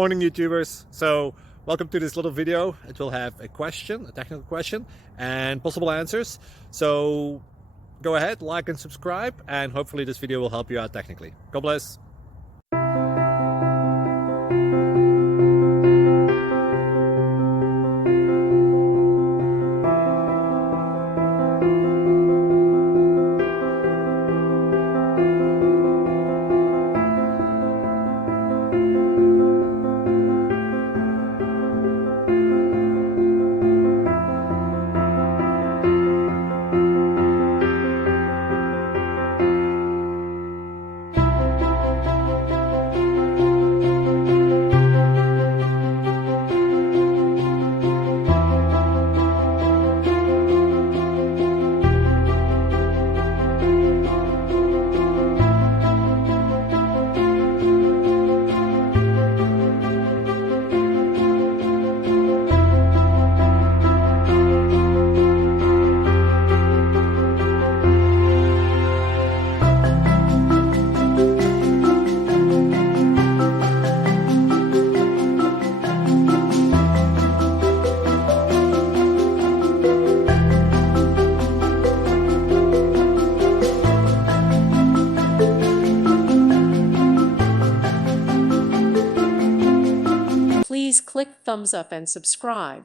Morning YouTubers. So welcome to this little video. It will have a question, a technical question, and possible answers. So go ahead, like and subscribe, and hopefully this video will help you out technically. God bless. Please click thumbs up and subscribe.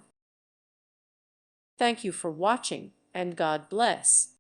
Thank you for watching, and God bless.